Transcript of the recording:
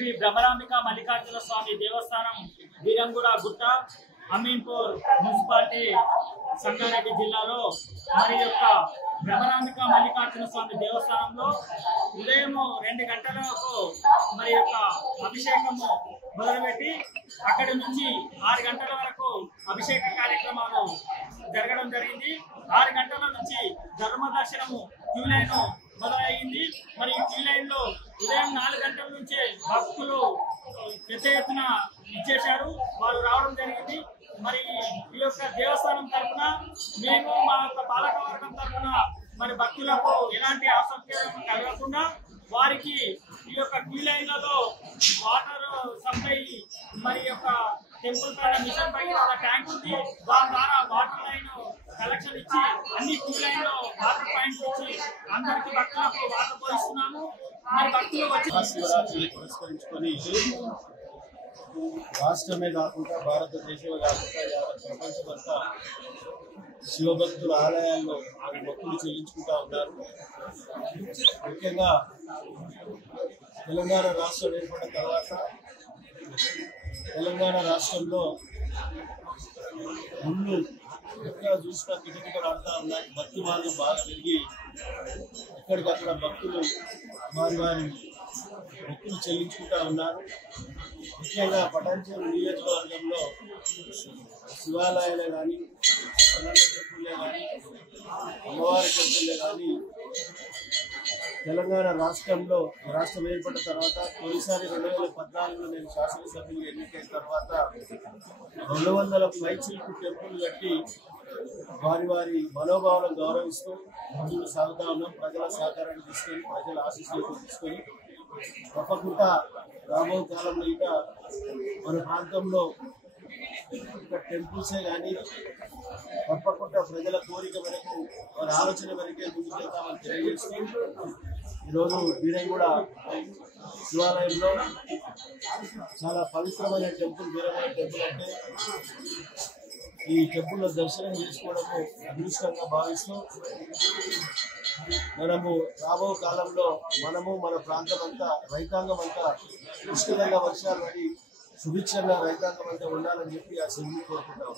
శ్రీ భ్రమరాంబిక మల్లికార్జున స్వామి దేవస్థానం బీరంగూడ గుట్ట అమీన్పూర్ మున్సిపాలిటీ సంగారెడ్డి జిల్లాలో మరి యొక్క భ్రమరాంబిక మల్లికార్జున స్వామి దేవస్థానంలో ఉదయం 2 గంటలకు మరి యొక్క అభిషేకము మొదలుపెట్టి అక్కడి నుంచి 6 గంటల వరకు అభిషేక కార్యక్రమాలు జరగడం జరిగింది. 6 గంటల నుంచి ధర్మ దర్శనము క్యూ లైన్ మొదలైంది. మరి క్యూ లైన్ లో ఉదయం 4 గంటల నుంచే భక్తులు పెద్ద ఎత్తున ఇచ్చేశారు, వారు రావడం జరిగింది. మరి ఈ యొక్క దేవస్థానం తరఫున మేము మా యొక్క పాలకవర్గం తరఫున మరి భక్తులకు ఎలాంటి అసౌకర్యం కలగకుండా వారికి ఈ యొక్క క్యూ లైన్లలో వాటర్ సప్లై మరి యొక్క టెంపుల్ పైన మిషన్ పైన ఒక ట్యాంక్ ఉంది, దాని ద్వారా వాటర్ లైన్ కలెక్షన్ ఇచ్చి అన్ని క్యూ లైన్ లో వాటర్ పాయింట్స్ ఇచ్చి అందరికి భక్తులకు వాటర్ పోయిస్తున్నాము. మరి భక్తులు వచ్చి పురస్కరించుకొని రాష్ట్రమే కాకుండా భారతదేశమే కాకుండా యావత్ ప్రపంచమంతా శివభక్తుల ఆలయాల్లో భక్తులు చెల్లించుకుంటా ఉన్నారు. ముఖ్యంగా తెలంగాణ రాష్ట్రం ఏర్పడిన తర్వాత తెలంగాణ రాష్ట్రంలో ముందు ఎక్కడ చూసినా కిటకిటలాడుతూ ఉన్నాయి. భక్తి మార్గం బాగా పెరిగి ఎక్కడికక్కడ భక్తులు వారి భక్తులు చెల్లించుకుంటా ఉన్నారు. ముఖ్యంగా పటాన్చెరు నియోజకవర్గంలో శివాలయాలే కానీ టెంపుల్లే కానీ అమ్మవారి టెంపుల్లే కానీ తెలంగాణ రాష్ట్రంలో రాష్ట్రం ఏర్పడిన తర్వాత తొలిసారి 2014లో నేను శాసనసభ్యులు ఎన్నికైన తర్వాత 200 పైచిలకు టెంపుల్ కట్టి వారి మనోభావాలను గౌరవిస్తూ ముందుకు సాగుతా ఉన్నాం. ప్రజల సహకారాన్ని తీసుకొని ప్రజల ఆశీస్సులు తీసుకొని తప్పకుండా రాబో కాలంలో ఇక మన ప్రాంతంలో టెంపుల్సే కానీ తప్పకుండా ప్రజల కోరిక మేరకు వారి ఆలోచన మేరకే ముందుకెళ్తామని తెలియజేస్తూ ఈరోజు బీరంగూడ శివాలయంలో చాలా పవిత్రమైన టెంపుల్ బీరంగూడ టెంపుల్ అంటే ఈ టెంపుల్లో దర్శనం చేసుకోవడము అదృష్టంగా భావిస్తూ మనము రాబో కాలంలో మనము మన ప్రాంతం అంతా రైతాంగం అంతా పుష్కలంగా వర్షాలు పడి సుభిక్షంగా రైతాంగం అంతా ఉండాలని చెప్పి ఆ శివుని కోరుకుంటాము.